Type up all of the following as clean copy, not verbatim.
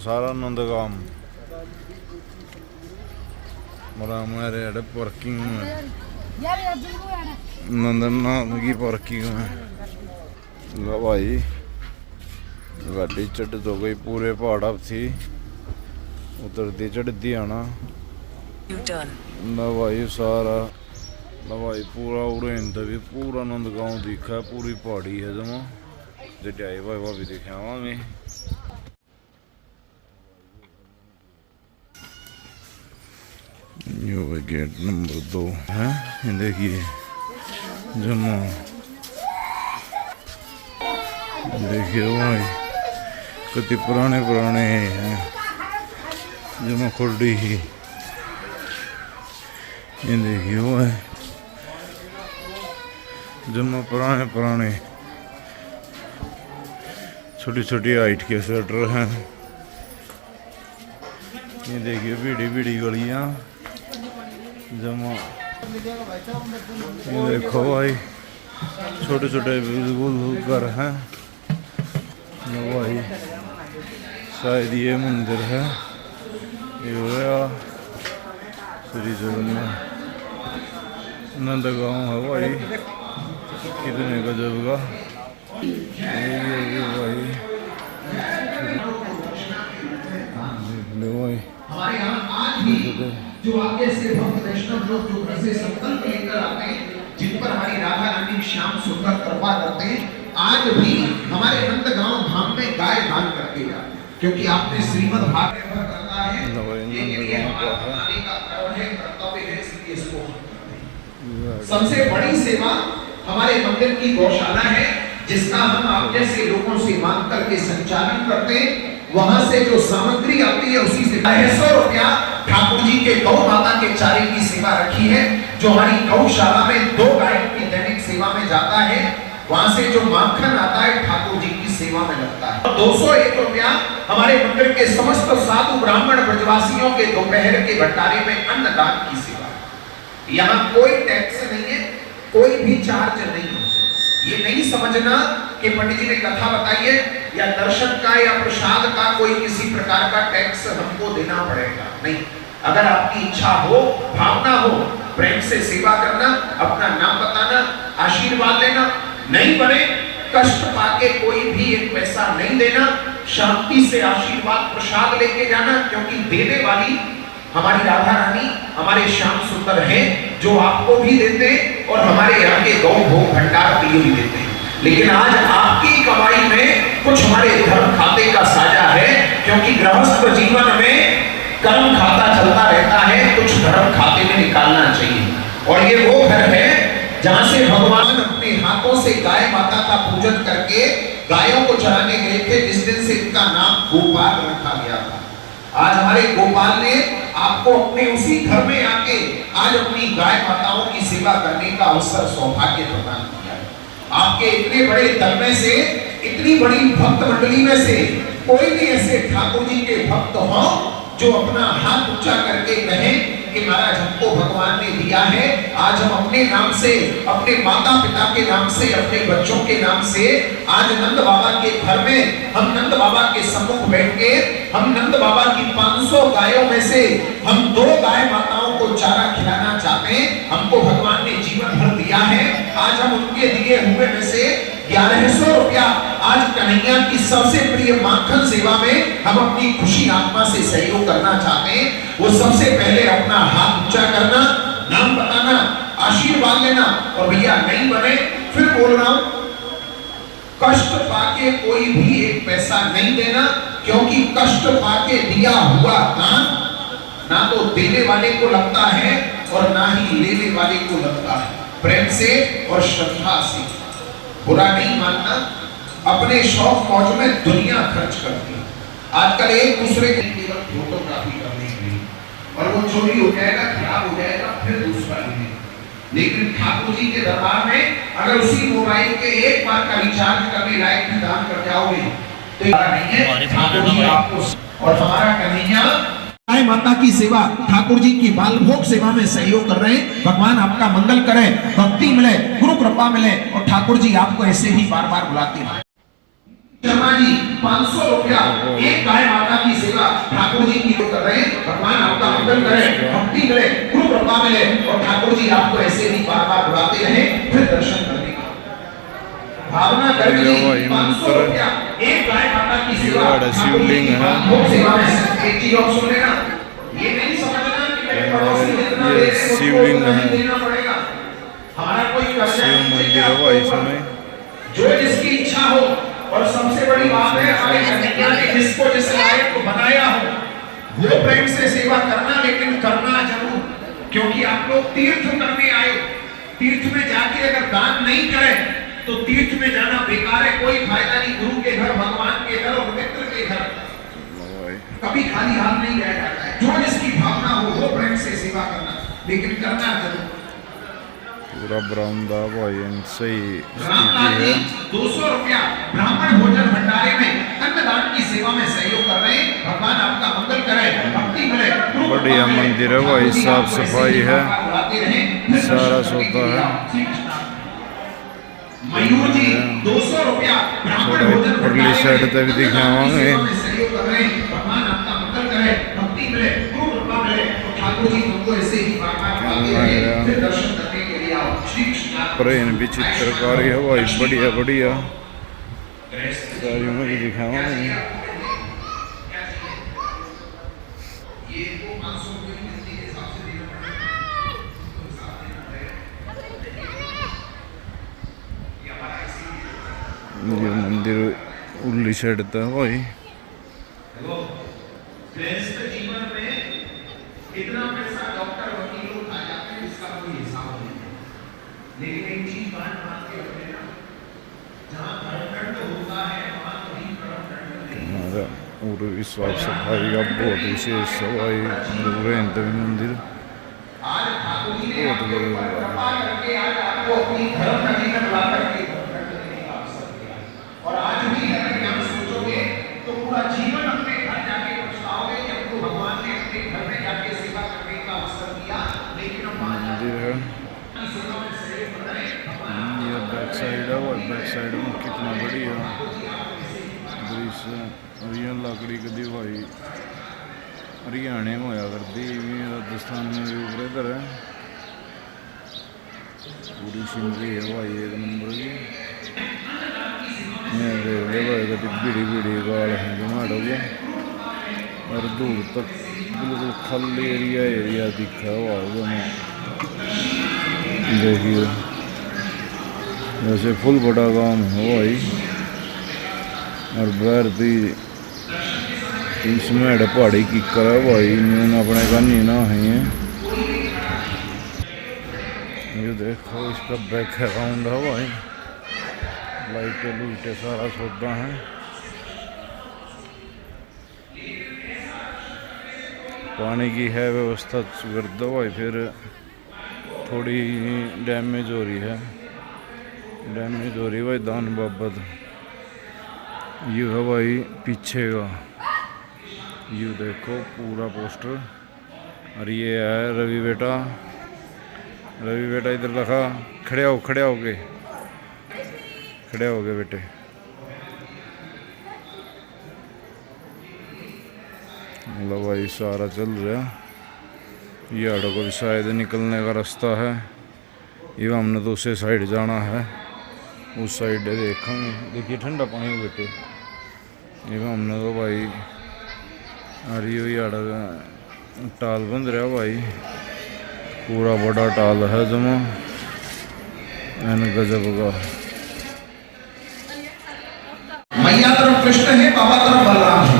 सारा नंदगांव मेरे पार्किंग में नंदनाथ की पार्किंग में। लो भाई गाड़ी चढ़ तो गई पूरे पहाड़ा थी उतरती चढ़ती आना। ना भाई सारा ना भाई पूरा उड़ेन भी पूरा नंदगांव दिखा है, पूरी पहाड़ी है जमा जटियाई भाई भाभी दिखावांगे। यो गेट नंबर 2 है, देखिए जमा देखिए भाई कितने पुराने पुराने हैं जमा खुर्डी ही। ये देखिए वो है जमा पुराने पुराने छोटी छोटी हाइट के स्वेटर हैं। ये देखिए बीड़ी बीड़ी गलियां जमा। ये देखो भाई छोटे छोटे बिल्कुल घर हैं भाई। शायद ये मंदिर है, ये होया श्री जगन्नाथ नंदगांव है भाई। कितने गजब का भाई हमारे यहाँ आज भी जो आगे से भक्त वैष्णव लोग जो घर से संकल्प लेकर आते हैं, जिन पर हमारी राधा रानी श्याम सुंदर कृपा करते हैं, आज भी हमारे नंदगांव धाम में गाय दान करके जाते हैं, क्योंकि आपने श्रीमद् भागवत में बताया है ये हमारा बनाने का कर्तव्य है, इसलिए इसको सबसे बड़ी सेवा हमारे मंदिर की गौशाला है, जिसका हम आप जैसे लोगों से मांग करके संचालन करते हैं। वहां से जो सामग्री आती है उसी से 250 रुपया ठाकुर जी के गौ माता के चारे की सेवा रखी है, जो हमारी गौशाला में 2 गायों की दैनिक सेवा में जाता है। वहां से जो माखन आता है ठाकुर जी की सेवा में लगता है। 201 रुपया हमारे मंदिर के समस्त साधु ब्राह्मण ब्रजवासियों के दोपहर के भंडारे में अन्नदान की सेवा। यहाँ कोई टैक्स नहीं है, कोई भी चार्ज नहीं है। ये नहीं समझना कि पंडित जी ने कथा बताई है या दर्शन का या प्रसाद का कोई किसी प्रकार का टैक्स हमको देना पड़ेगा, नहीं। अगर आपकी इच्छा हो, भावना हो, प्रेम से सेवा करना, अपना नाम बताना, आशीर्वाद लेना, नहीं बने कष्ट पाके कोई भी 1 पैसा नहीं देना, शांति से आशीर्वाद प्रसाद लेके जाना, क्योंकि देने वाली हमारी राधा रानी हमारे श्याम सुंदर हैं, जो आपको भी देते हैं और हमारे यहाँ के गौ भोग भंडार भी देते हैं। लेकिन आज आपकी कमाई में कुछ हमारे धर्म खाते का साझा है, क्योंकि गृहस्थ जीवन में कर्म खाता चलता रहता है, कुछ धर्म खाते में निकालना चाहिए। और ये वो घर है जहां से भगवान अपने हाथों से गाय माता का पूजन करके गायों को चराने गए थे, जिस दिन से इनका नाम गोपाल रखा गया था। आज हमारे गोपाल ने आपको अपने उसी घर में आके आज अपनी गाय माताओं की सेवा करने का अवसर सौभाग्य प्रदान किया है। आपके इतने बड़े दल में से, इतनी बड़ी भक्त मंडली में से कोई भी ऐसे ठाकुर जी के भक्त हो जो अपना हाथ ऊंचा करके कहें कि महाराज हमको भगवान ने दिया है, आज हम अपने नाम से, अपने माता पिता के नाम से, अपने बच्चों के नाम से आज नंद बाबा के घर में हम नंद बाबा के सम्मुख बैठ के हम नंद बाबा की 500 गायों में से हम 2 गाय माताओं को चारा खिलाना चाहते हैं। हमको भगवान ने जीवन भर दिया है, आज हम उनके दिए हुए में से 1100 रुपया आज कन्हैया की सबसे प्रिय माखन सेवा में हम अपनी खुशी आत्मा से सहयोग करना चाहते हैं। वो सबसे पहले अपना हाथ ऊंचा करना, नाम बताना, आशीर्वाद लेना, और भैया नहीं बने फिर बोल रहा हूं, कष्ट पाके कोई भी 1 पैसा नहीं देना, क्योंकि कष्ट पाके दिया हुआ दान ना तो देने वाले को लगता है और ना ही लेने वाले को लगता है। प्रेम से और श्रद्धा से, बुरा नहीं मानना, अपने शौक मौज में दुनिया खर्च करती है। आजकल एक दूसरे के केवल फोटोग्राफी करने के लिए, और वो चोरी हो जाएगा, खराब हो जाएगा, फिर दूसरा लेंगे। लेकिन ठाकुर जी के दरबार में अगर उसी मोबाइल के 1 बार का रिचार्ज करने लायक भी दान कर जाओगे तो नहीं है। ठाकुर जी आपको और हमारा कन्हैया गाय माता की सेवा, ठाकुर जी की बाल भोग सेवा में सहयोग कर रहे हैं। भगवान आपका मंगल करे, भक्ति मिले, गुरु कृपा मिले, और ठाकुर जी आपको ऐसे ही बार बार बुलाते हैं। शर्मा जी 500 रुपया एक गाय माता की सेवा ठाकुर जी की कर रहे हैं। भगवान आपका मंगल करे, भक्ति करे, गुरु कृपा मिले और ठाकुर जी आपको ऐसे ही बार बार बुलाते रहे फिर दर्शन करने की भावना करके 500 रुपया एक गाय माता की सेवा शिवलिंग है। सेवा में एक चीज और सुन लेना, ये नहीं समझना कि मेरे पड़ोसी जितना दे रहे हैं शिवलिंग है, देना पड़ेगा। हमारा कोई शिव मंदिर है भाई इसमें। जो जिसकी इच्छा हो और सबसे बड़ी बात है हमारे कन्या ने जिसको जिस लायक को बनाया हो वो प्रेम से सेवा करना, लेकिन करना जरूर, क्योंकि आप लोग तीर्थ करने आए हो। तीर्थ में जाके अगर दान नहीं करें तो तीर्थ में जाना बेकार है, कोई फायदा नहीं। गुरु के घर, भगवान के घर और मित्र के घर कभी खाली हाथ नहीं रह जाता है। जो जिसकी भावना हो वो प्रेम से सेवा करना, लेकिन करना जरूर। पूरा बरामदा भाई सही स्थिति है। 200 रुपया ब्राह्मण भोजन भंडारे में अन्नदान की सेवा में सहयोग कर रहे हैं। भगवान आपका मंगल करे, भक्ति मिले। बढ़िया मंदिर है भाई, साफ सफाई है, सारा सौदा है। मयूर जी 200 रुपया ब्राह्मण भोजन परली साइड तक दिखावांगे। सहयोग कर रहे हैं। भगवान आपका मंगल करे, भक्ति मिले, गुरु कृपा मिले। ठाकुर जी तुमको ऐसे ही बार-बार फिर दर्शन करने के लिए आओ। श्री कृष्ण प्रेम भी चित्रकारी है भाई, बढ़िया बढ़िया सारी में भी दिखावांगे। ये मंदिर उर्ली साइड था भाई। जीवन में इतना पैसा डॉक्टर वकीलों खा जाते हैं, इसका कोई हिसाब नहीं। लेकिन एक चीज बात के रख लेना, जहां धर्मदंड होता है वहां कभी हमारा और इस साफ सफाई का बहुत विशेष सफाई मंदिर आज ठाकुर जी ने बहुत कृपा करके आज आपको अपनी धर्म नदी में बुला करके धर्मदंड देने का अवसर दिया। और आज भी अगर आप सोचोगे तो पूरा जीवन अपने घर जाके पछताओगे कि हमको भगवान ने अपने घर में जाके सेवा करने का अवसर दिया, लेकिन हम मंदिर है। सेवा में सहयोग कर रहे हैं। ये बैक साइड है और बैक साइड में कितना बढ़िया दृश्य। और ये लकड़ी की दीवाई हरियाणा में होया करती, राजस्थान में भी ऊपर इधर है। पूरी सीनरी है भाई एक नंबर की। मैं देख ले भाई कभी बीड़ी बीड़ी गाल है जमाड़ो के और दूर तक बिल्कुल खाली एरिया दिखा हुआ है। देखिए वैसे फुल बड़ा काम है भाई। और बाहर भी इसमें पहाड़ी की करा भाई न्यून अपने का नीना है। ये देखो इसका बैकग्राउंड है भाई, लाइटें लूटे सारा सौदा है। पानी की है व्यवस्था कर दो भाई, फिर थोड़ी डैमेज हो रही है, भाई दान बाबत। ये है भाई पीछे का, ये देखो पूरा पोस्टर। और ये है रवि बेटा इधर रखा, खड़े हो गए बेटे। मतलब भाई सारा चल रहा। ये आड़ो को भी शायद निकलने का रास्ता है। ये हमने दूसरे साइड जाना है, उस साइड देखेंगे। देखिए ठंडा पानी बेटे। ये हमने तो भाई अरे आड़ा टाल बन रहा भाई, पूरा बड़ा टाल है जमा एन गजब का। मैया तरफ कृष्ण है, बाबा तरफ बलराम है।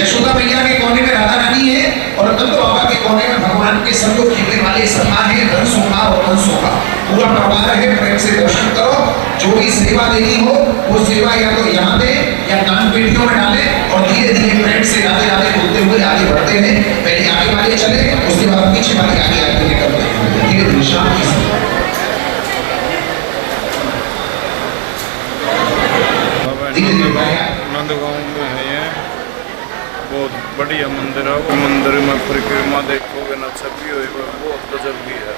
यशोदा मैया के कोने में राधा रानी है और नंद बाबा के कोने में भगवान के सब लोग खेलने वाले सभा है, धनसोखा और मनसोखा पूरा परिवार है। प्रेम से दर्शन करो। जो भी सेवा देनी हो वो सेवा या तो यहाँ दे या दान पेटियों में डाले और धीरे धीरे प्रेम से राधे राधे बोलते हुए आगे बढ़ते हैं। पहले आगे वाले चले, उसके बाद पीछे वाले आगे आगे निकलते हैं। धीरे धीरे शांति से नंदगांव में है ये बहुत बढ़िया मंदिर है। वो मंदिर में परिक्रमा देखोगे ना, छपी हुई बहुत गजब की है।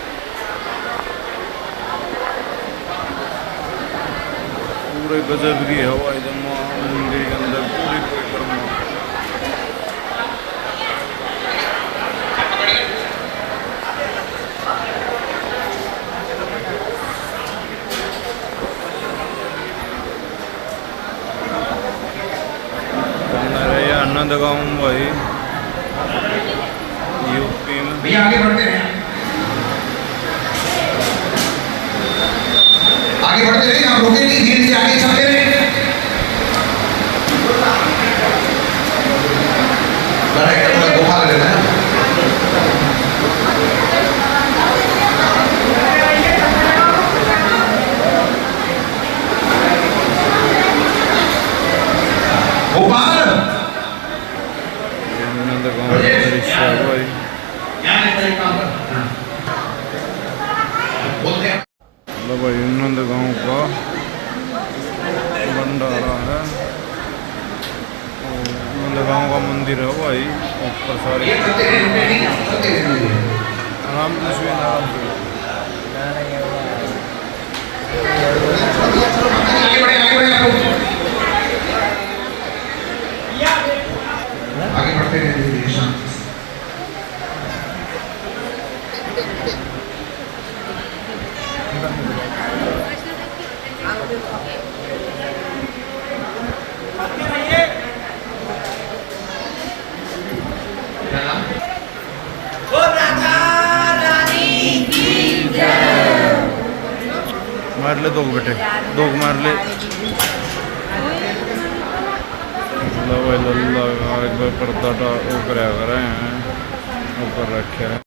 पूरे गजब की हवा एकदम नंदगांव भाई यूपी में। भैया आगे बढ़ते रहे, आगे बढ़ते रहे, आप रुके नहीं, धीरे धीरे आगे चलते रहे। गुफा लेना है। गोपाल नंदगांव का दृश्य है भाई। मतलब भाई नंदगांव का भंडारा है, नंदगांव का मंदिर है भाई। ऊपर सारे आराम से आगे बढ़ते रहे, धीरे धीरे शांति से। मार ले दो बेटे, दो मार ले। पर्दा ऊपर रहे हैं, ऊपर रखे हैं।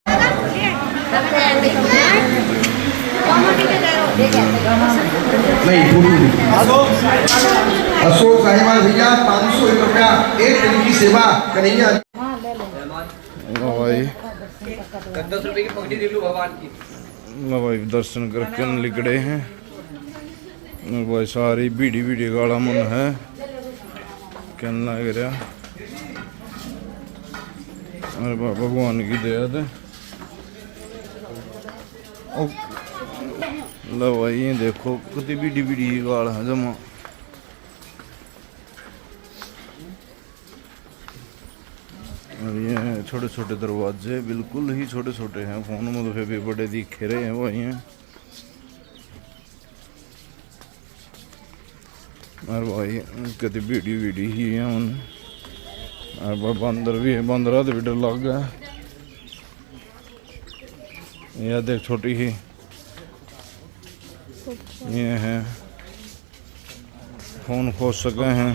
अशोक साहिवाल भैया 500 रुपया एक दिन की सेवा कन्हैया भाई। 10 रुपए की पगड़ी दे लो भगवान की। भाई दर्शन करके निकले हैं भाई। सारी भीड़ी भीड़ी गाला मन है, क्या लग रहा। अरे भगवान की दया दे। लो भाई ये देखो कितनी भीड़ी भीड़ी गाल है जमा। और ये छोटे छोटे दरवाजे, बिल्कुल ही छोटे छोटे हैं। फोन में तो फिर भी बड़े दिखे रहे हैं भाई हैं। और भाई कितनी भीड़ी भीड़ी ही है उन। और बंदर भी है, बंदरा तो भी डर लग गया। यह देख छोटी ही ये है, फोन खोज सके हैं।